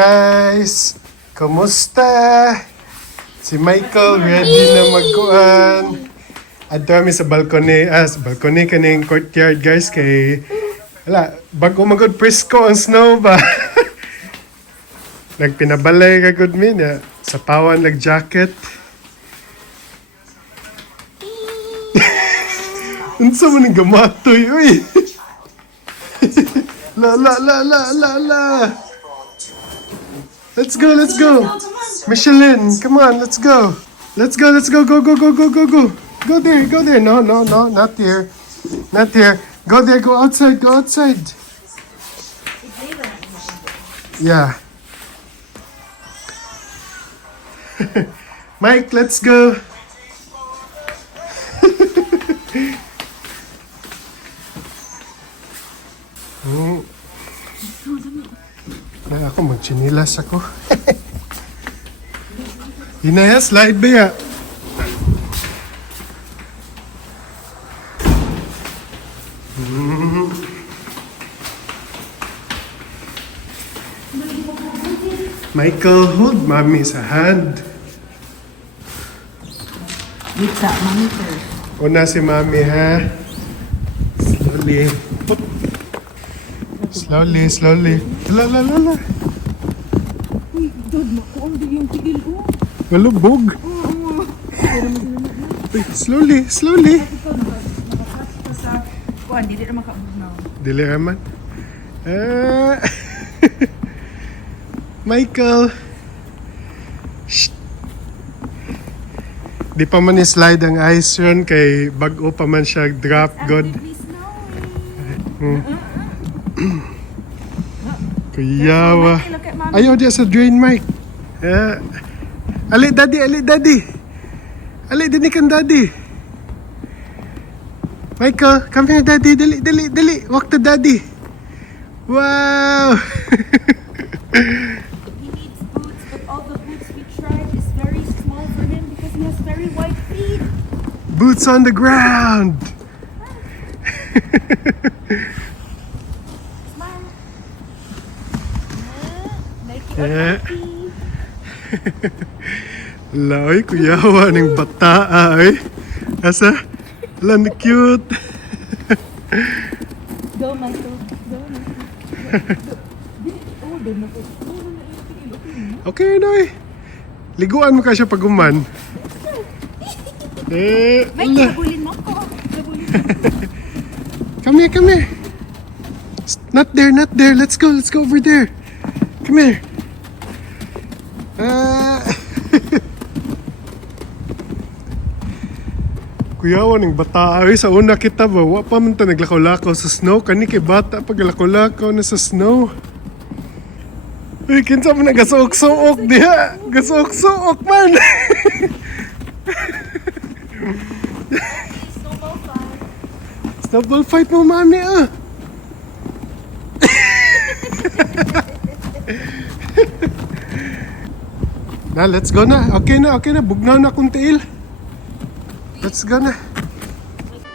Guys, kumusta? Si Michael ready na magkuhan. At kami sa balcony, sa balcony kaning courtyard guys kay wala, bago magod presko ang snow ba? Nagpinabalay ka good min sa pawan nag-jacket. Unsa man ang gamatoy, uy? La. Let's go. Michelin, come on, let's go. Go. Go there. No, not here. Go there, go outside. Yeah. Mike, let's go. Na ako magchinilas ako. Inaya, slide ba ya? Michael, hold mommy sa hand. Pizza, mommy first. Una si mommy ha. Slowly. La. Uy, dad, makuha din yung tigil ko. Malubog. Uy, slowly. Ikaw nakakasya ka sa... Kuhan, hindi na makaabog na. Dili raman. Michael. Shh. Di pa man i-slide ang ice yun kay bago pa man siya drop god. Kuyawa. Ayaw diya sa drain, Mike. Ali, daddy. Ali, dini kan daddy. Michael, come here, daddy. Dali. Walk to daddy. Wow. He needs boots, but all the boots we tried is very small for him because he has very white feet. Boots on the ground. Smile. Make it happy. Lay, kuyawa ng bata ay. Asa? Lan cute. Go, Michael. Oh, doon na po. Okay na eh. Liguan mo ka siya pag uman. Mike, sabulin mo ko. Come here. Not there. Let's go over there. Come here. Kuyawan ng bata ay sa una kita ba wa pa man ta naglakaw-lakaw sa snow kani kay bata pag lakaw-lakaw na sa snow. Uy, kinsa man nagasuok-suok diha. Gasuok-suok man. Snowball fight mo mami ah. Na, let's go na. Okay na. Bugnaw na akong tiil. Let's go na.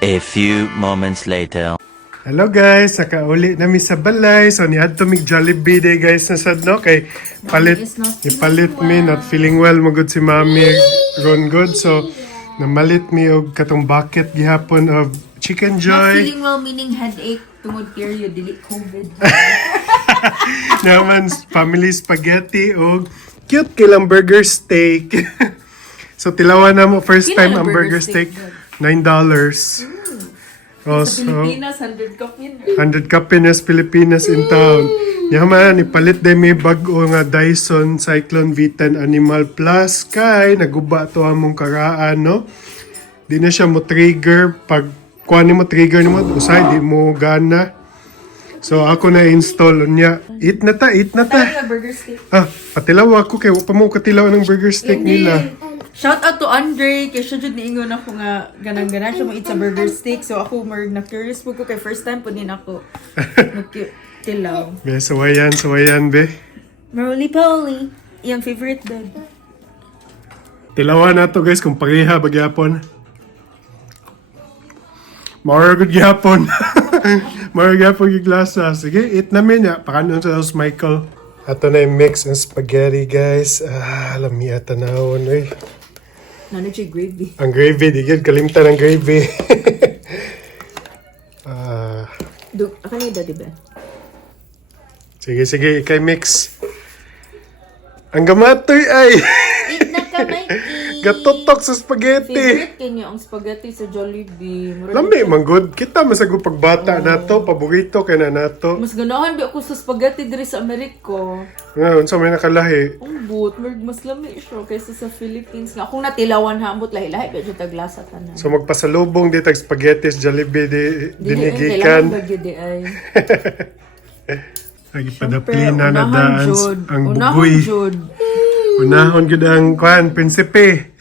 A few moments later. Hello guys, nakauli nami sa balay. So niadto mig Jollibee day guys na sad no kay palit me not feeling well magud si Mami ron good. So namalit mi og katong bucket gihapon of Chicken Not Joy. feeling well meaning headache tungod period, dili COVID. Naman family spaghetti og cute kilang burger steak. So tilawan na mo first Pila time ang ang burger burger steak, steak, $9. Sa Also, Pilipinas, 100 kapin. 100 ka Pilipinas in town. Yaman, ipalit din may bago nga Dyson Cyclone V10 Animal Plus. Kay, naguba to among karaan, no? Di na siya mo trigger. Pag kuha mo trigger mo, usay, di mo gana. So, ako na install niya. Eat na ta. Tayo na burger steak. Patilaw ako kay pa mo katilaw ng burger steak nila. Shout out to Andre, kay siya dyan niingon ako nga ganang-ganan siya mo eat sa burger steak. So ako na-curious po ko kay first time po din ako tilaw. Be, sawayan, be. Roly-poly. Iyang favorite dad. Tilawan na to guys kung pareha bagyapon. More good gyapon. More gyapon yung glasa. Sige, eat namin ya. Pakanon sa house Michael. Ato na yung mix ng spaghetti, guys. Lamiya tanawon, eh. Nano siya gravy. Ang gravy, di yun. Kalimtan ang gravy. Ako na yung ba? Sige, ikay mix. Ang gamatoy ay. Eat na kamay. Gatutok sa spaghetti. Favorite kanya ang spaghetti sa Jollibee. Lami, manggod. Kita masago pagbata nato, paborito kay na nato. Mas ganahan di ako sa spaghetti diri sa Ameriko. Ngayon, sa may nakalahi. Ang mas lami siya kaysa sa Philippines. Nga, kung natilawan ha, ambot lahi-lahi, medyo taglasa tanan. So magpasalubong di tag spaghetti sa Jollibee Kailangan dinigikan. bagyo di ay. Lagi padaplina na daan ang Unahon bugoy. jud. Unahon gud ang kwan, prinsipe.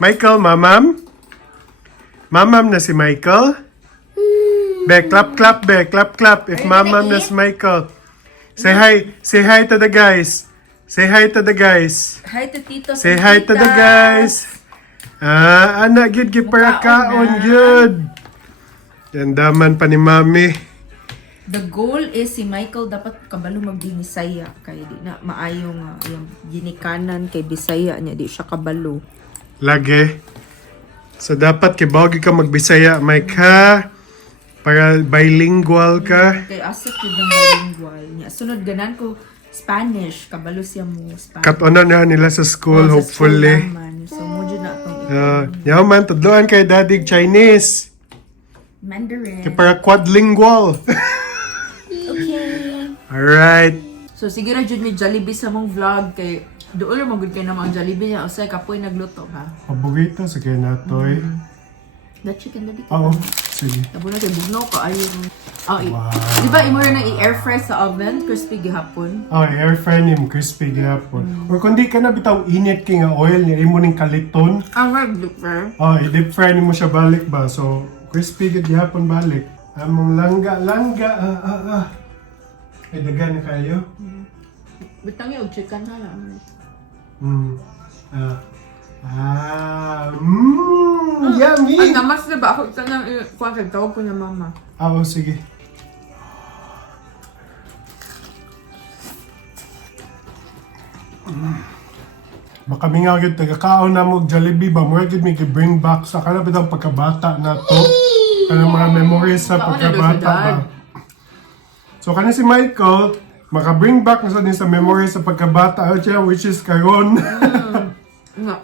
Michael, mamam? Mamam na si Michael? Be, clap, be, clap. If mamam na si Michael. Say hi to the guys. Say hi to the guys. Hi to Tito. Say hi to the guys. Anak, gid para kaon, gid. Yan daman pa ni mami. The goal is si Michael dapat kabalo mag-Bisaya kay di na maayo nga yung ginikanan kay Bisaya niya di siya kabalo. Lagi. So dapat kibawgi ka magbisaya, Mike, ha? Para bilingual ka. Kay asset yun ng bilingual niya. Sunod ganan ko Spanish, kabalo siya mo Spanish. Kat-ona na nila sa school, Sa hopefully. school naman. So mo dyan na itong Yaman, tudloan kay dadig Chinese. Mandarin. Kaya para quadlingual. Okay. Alright. So sige ra jud mi Jollibee sa mong vlog kay doon mo gud kay na mga Jollibee niya usay kapoy nagluto ha. Pabugito sa kay natoy. The chicken dali ka. Oo, sige. Tabo na kay bugnaw ka ayo. Wow. Di ba imo na i-air fry sa oven crispy gihapon? Air fry ni crispy gyapon. Or kundi ka na bitaw init kay nga oil ni imo ning kaliton. Ang deep fry. I-deep fry ni mo siya balik ba. So, crispy gid gyapon balik. Among langga. Ay, dagan na kayo. Bitang yung chicken ha lang. Yummy! Ay, namas na ba? Ako isa nang kuha kay tawag ko niya mama. Sige. Makamingaw yun, tagakaon na mo Jollibee ba? Mura yun may bring back sa kanang bitang pagkabata na to. Kanang mga memories sa pagkabata ba? So kanang si Michael, maka-bring back na sa din sa memories sa pagkabata which is karon. Nga.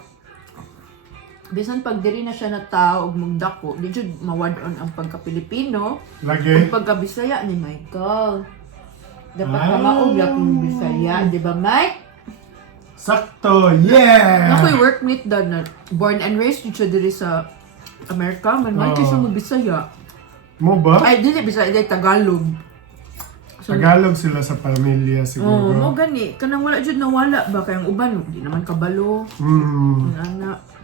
Bisan pag diri na siya na tao ug magdako, di jud mawad-on ang pagka-Pilipino. Lagi. Ug pagka-Bisaya ni Michael. Dapat ka maog yung Bisaya, di ba Mike? Sakto, yeah! Ako'y workmate doon na born and raised yun siya diri sa Amerika. Man, Mike siya mo Bisaya. Mo ba? Ay, di Bisaya, di Tagalog. Tagalog sila sa pamilya Oo, mo siguro. gani. Kanang wala jud nawala ba? Kaya ang uban, di naman kabalo. Ang anak.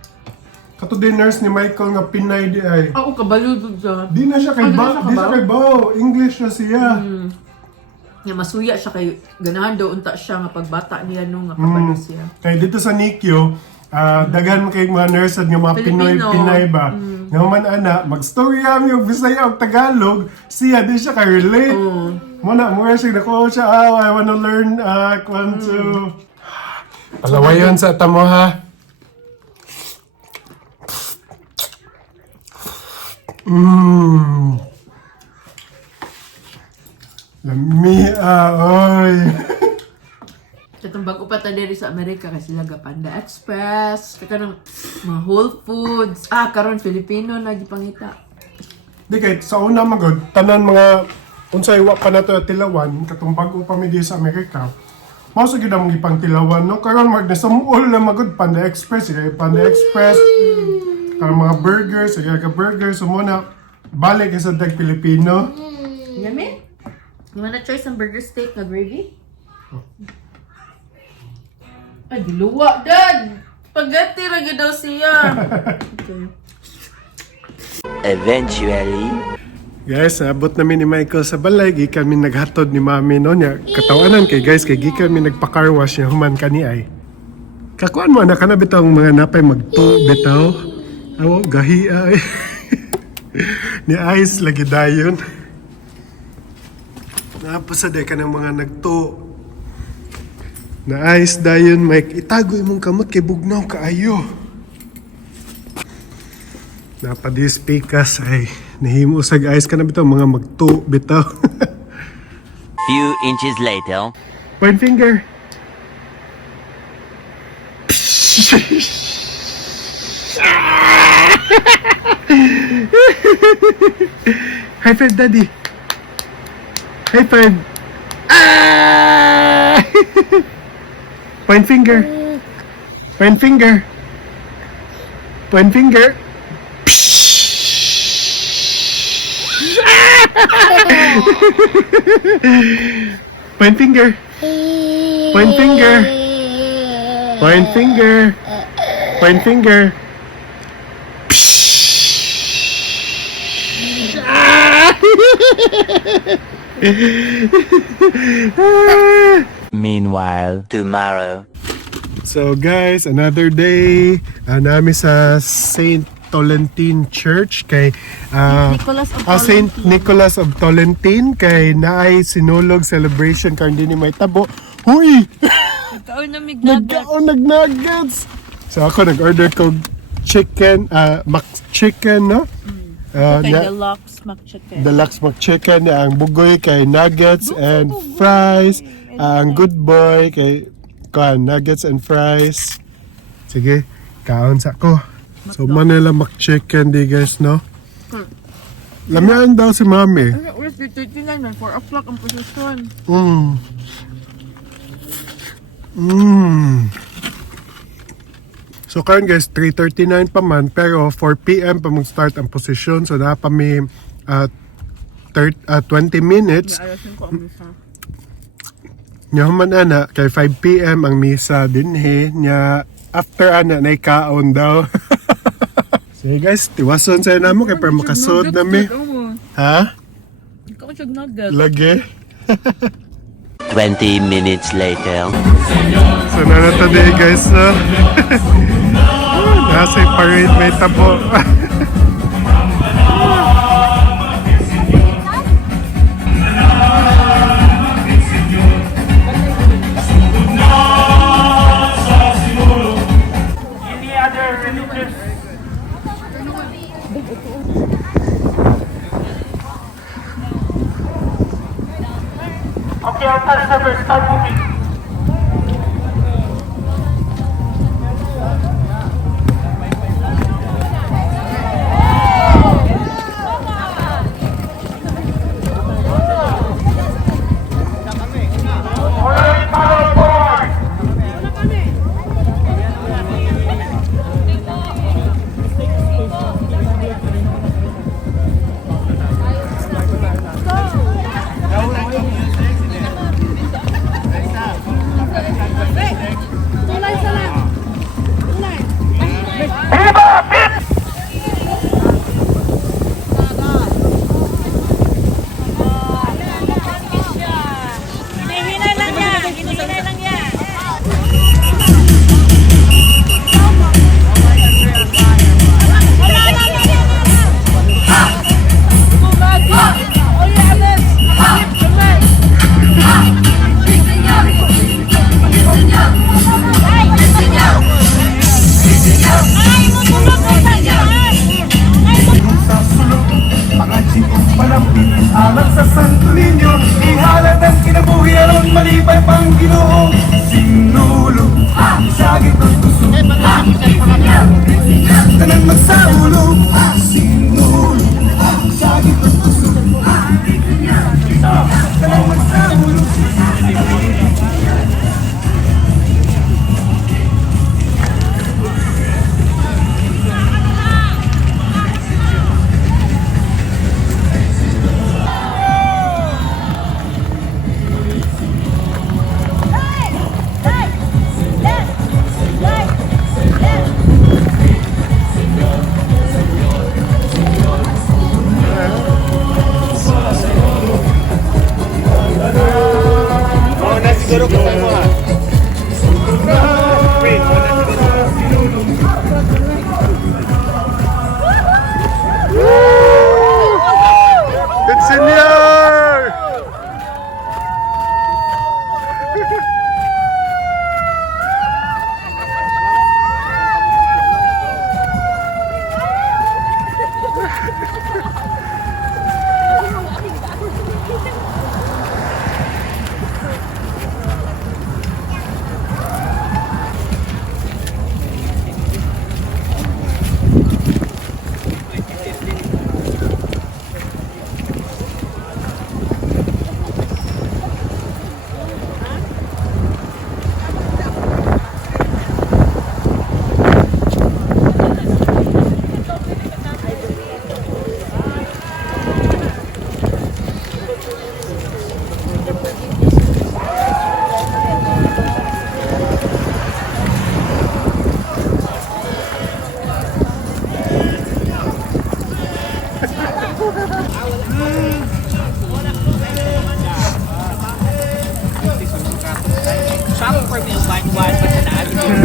Kato din nurse ni Michael nga Pinay di ay. Ako kabalo jud siya. Di na siya kay Di na ba, siya di siya kay bao. English na siya. Nga masuya siya kay ganahan daw unta siya nga pagbata niya no nga kabalo siya. Kaya dito sa NICU, daghan kay mga nurse at nga mga Pinoy Filipino. Pinay ba. Nga man ana, mag-story kami og Bisaya og Tagalog, siya di siya ka-relate. Muna, mura siya nakuha siya, I wanna learn, kwan to. Palawayon sa tamo ha. Lamia, oy. Katong bago pa ta diri sa Amerika kasi sila Panda Express, kanang mga Whole Foods. Karon Filipino na gipangita. Di kay sa una magod tanan mga unsay wa pa nato tilawan katong bag-o pa mi di sa Amerika. Mao sa gid among ipang tilawan no karon mag nasamol na magod Panda Express, kay Panda Express. Karong mga burgers, aga burgers so muna balik sa dag Pilipino. Yummy? You wanna try some burger steak na gravy? Ay, diluwa, Dad! Spaghetti lagi daw siya. Okay. Eventually. Guys, abot namin ni Michael sa balay, gikan mi naghatod ni mami no nya. Katawanan kay guys kay gikan mi nagpa-car wash niya human kani ay. Kakuan mo na kana bitong mga napay magto bitaw. Awo gahi ay. Ni ice lagi dayon. Napasade ka ng mga nagto. Naayos dayon, Mike. Itago imong kamot kay bugnaw kaayo. Napadis pikas ay nahimo sa ayos ka na bitaw mga magtu bitaw. Few inches later. Point finger. High five, daddy. High five. Ah! Point finger. Point finger. Point finger. Point finger. Point finger. Point finger. Point finger. Meanwhile, tomorrow. So guys, another day. Nami sa Saint Tolentine Church kay Nicholas of Saint Nicholas of Tolentine kay naay sinulog celebration kay hindi ni may tabo. Huy! Nagkaon na mignagat. Nag-nuggets. So ako nag-order ko chicken, mac chicken, no? Okay, nya- deluxe McChicken. Deluxe McChicken, ang bugoy kay nuggets and fries. Ang good boy kay nuggets and fries. Sige, kaon sa ko. So Manila McChicken di guys, no? Lamian daw si mami. Where's the 39 man? 4 o'clock ang posisyon. So karon guys, 3:39 pa man pero 4 PM pa mag-start ang posisyon. So na pa may 20 minutes. Ayusin ko ang misa. Nya man ana kay 5 PM ang misa dinhi nya after ana nay kaon daw. Sige guys, tiwason sa namo kay para makasud na mi. Ha? Ikaw siya nugget. Lagi. 20 minutes later. So nanata day guys, no? Nasa parade may tabo. Okay, I'll touch number, start moving. Alright, follow forward. Viva Pit! Hinihinay lang yan. Hinihinay lang yan. Ay, mutulog ko sa dyan. Sa sulok, mga chikong palampit, alam sa Santo Niño, ihalad ang kinabuhi aron malibay pang Ginoo. Sinulog, isagit ang gusto, tanang magsaulog. Sinulog, isagit ang gusto, tanang magsaulog. Lagi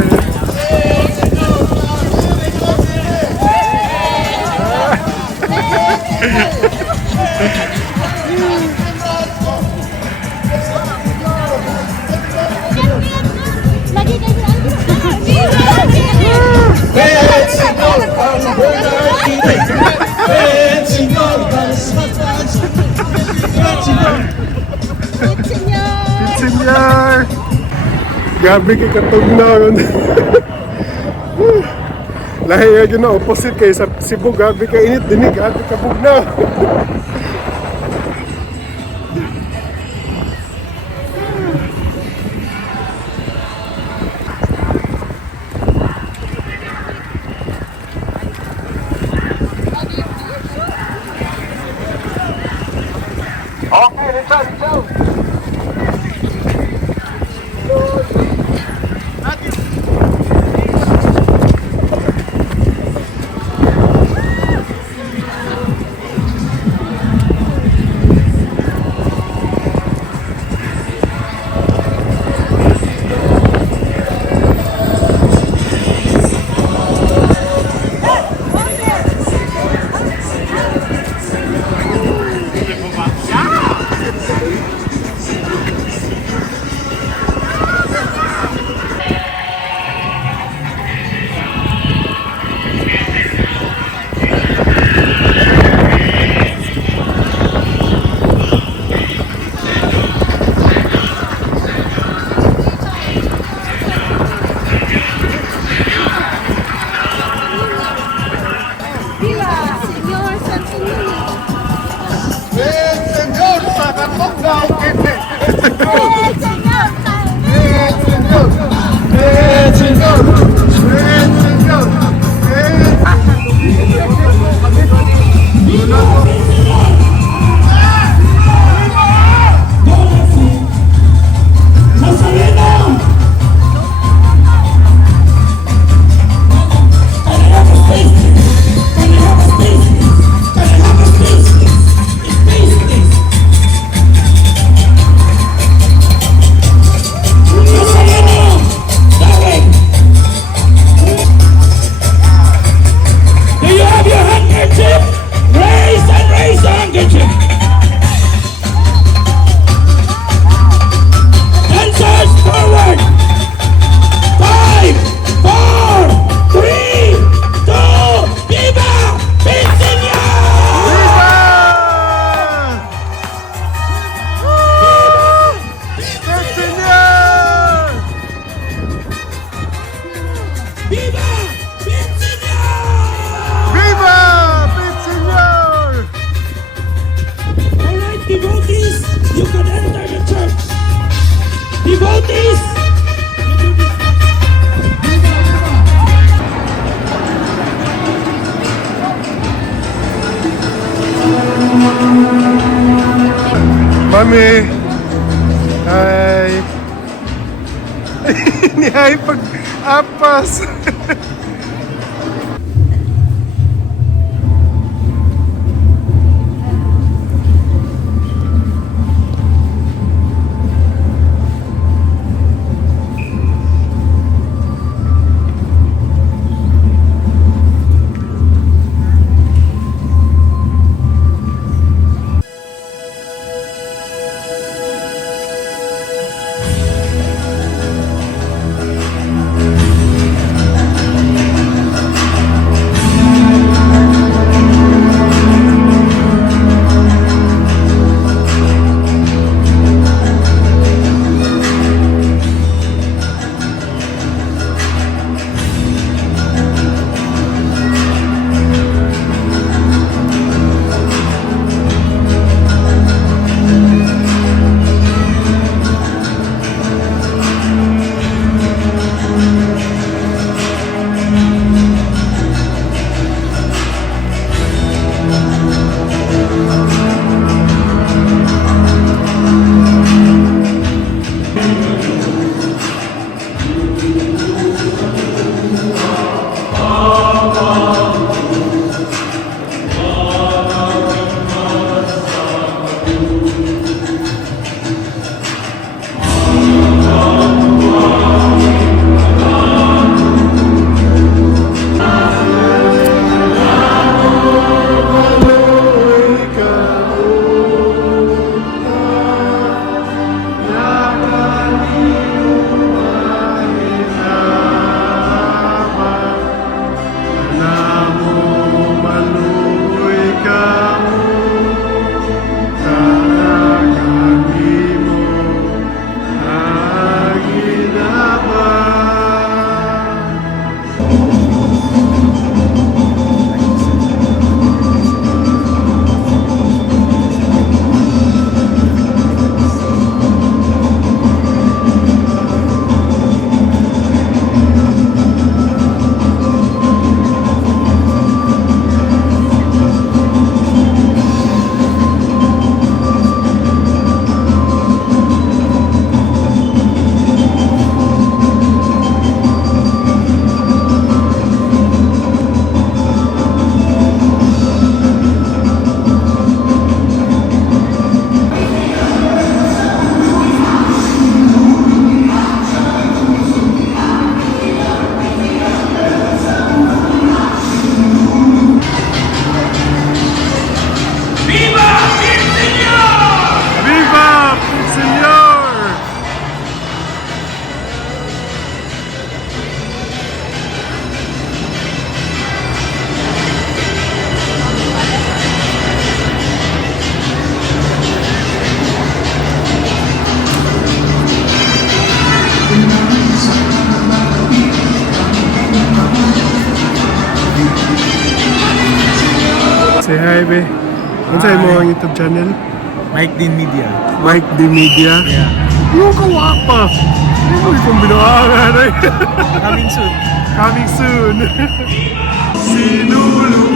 kayo Senyor! Gabi kay katugnaw. Lahi nga yun na opposite kay sa Cebu, gabi ka init, dinig, gabi ka bugnaw. Mami! Hi! Ni hi pag-apas! Say hi, be. Ano sa'yo mo ang YouTube channel? Mike Din Media. Mike the Media? Yeah. Yung kawapa! Hindi mo itong binawangan eh. Coming soon. Coming soon! Sinulog!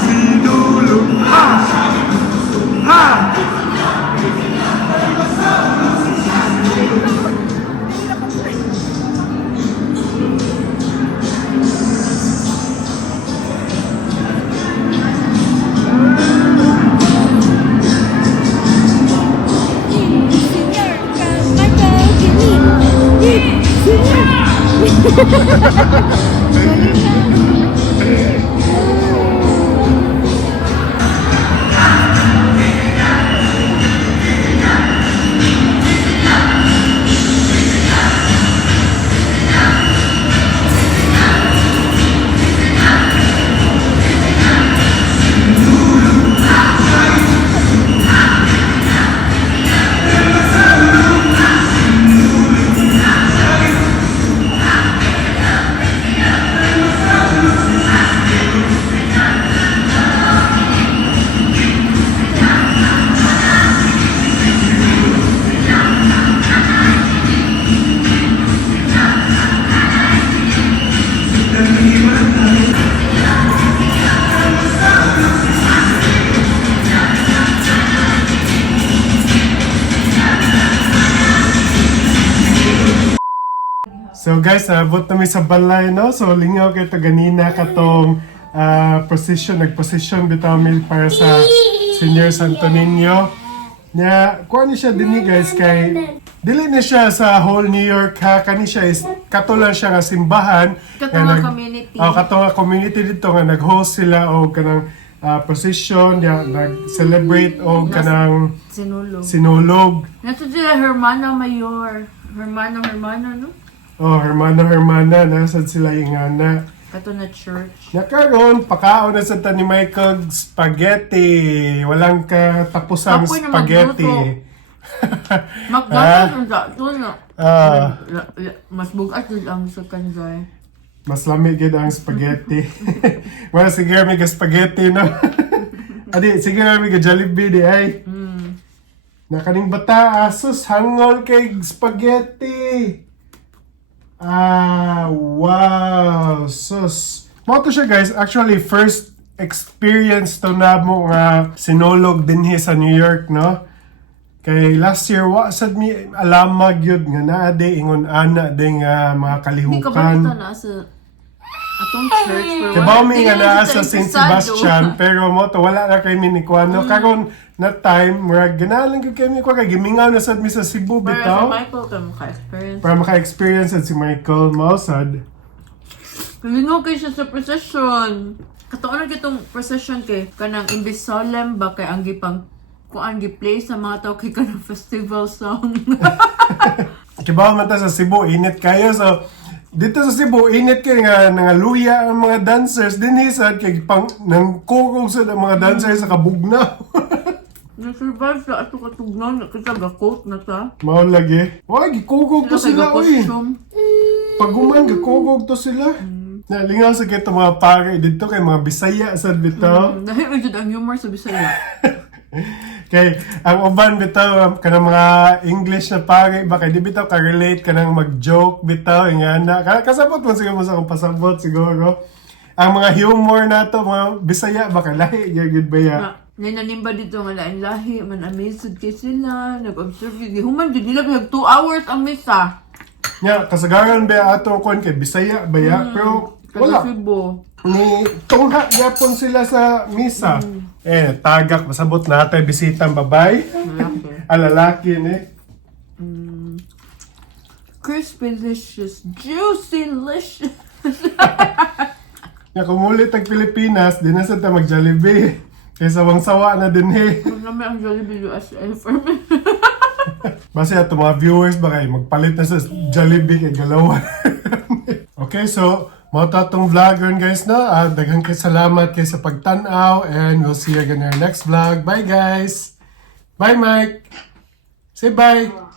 Sinulog! So guys, abot na sa balay, no? So lingaw kay to ganina katong nag-position bitaw mi para sa Senior Santo Niño. Nya, kuha ni siya dinhi guys kay dili na siya sa whole New York ha, kani siya is katulang siya nga simbahan. Katong community. Katong community dito nga nag-host sila o kanang procession, nag-celebrate o kanang Sinulog. sinulog. Nato sila Hermana Mayor. Hermana, no? Oh, hermana, nasad sila yung ana. Kato na church. Nakaroon, pakaon na sa ni Michael spaghetti. Walang katapusang Apoy na spaghetti. McDonald's ang dato na. Ah, Mas bugat din ang sa kanjay. mas lamig yun ang spaghetti. Wala, sige may spaghetti, no? Adi, sige may Jollibee di ay. Nakaning bata, asus, hangol kay spaghetti. Wow, sus. Mo to siya guys, actually first experience to na mo nga sinulog dinhi sa New York, no? Kay last year, sad mi alamag yun nga naade ingon ana de nga mga Hindi ka ba kalihukan. kita na sa atong church? Kaya ba mi nga naa sa St. Sebastian, pero mo to wala na kay minikuano. Karon na time, murag ganalang gyud kay mi ko kay gimingaw na sad mi sa Cebu Pero bitaw. sa Michael ka maka-experience. Para maka-experience at si Michael Mausad. Kalingaw kayo siya sa procession. Kataon na kitong procession kay kanang in the solemn ba kay ang gipang kung ang gi-play sa mga tao kay kanang festival song. Kibaw man ta sa Cebu, init kayo. So, dito sa Cebu, init kayo nga nangaluya ang mga dancers. Dinhisad kay pang nang kugog sa mga dancers sa kabugnaw. Na-survive sa ato katugnaw na kita ga-coat na ta. Mao lagi. Wag gikugog to sila oy. costume. Paguman gikugog to sila. Nalingaw sa kito mga pare dito kay mga Bisaya sad bitaw. Dahil ujud ang humor sa Bisaya. Kay ang uban bitaw kanang mga English na pare ba kay di bitaw ka relate kanang mag-joke bitaw ingana. Kasabot man siguro sa akong pasabot siguro. Ang mga humor nato mga Bisaya ba kay lahi gyud ba ya. Nananimba dito nga lain lahi man amazed kay sila nag-observe di human di nila pag 2 hours ang misa. Nya kasagaran ba ato kon kay Bisaya ba ya pero wala. Cebu. Ni tungha gyapon sila sa misa. Tagak pasabot natin bisitang babay. Lalaki ni. Crispy licious, juicy licious. Nya kumulit ang Pilipinas, di na sa ta mag-Jollibee. Kaysa wang sawa na din eh. Marami ang Jollibee USA for me. Basta ito mga viewers ba kayo, magpalit na sa Jollibee kay galawan. Okay, so, mga tatong vlog rin guys na. Daghang kay salamat kay sa pagtanaw and we'll see you again in our next vlog. Bye guys! Bye Mike! Say bye!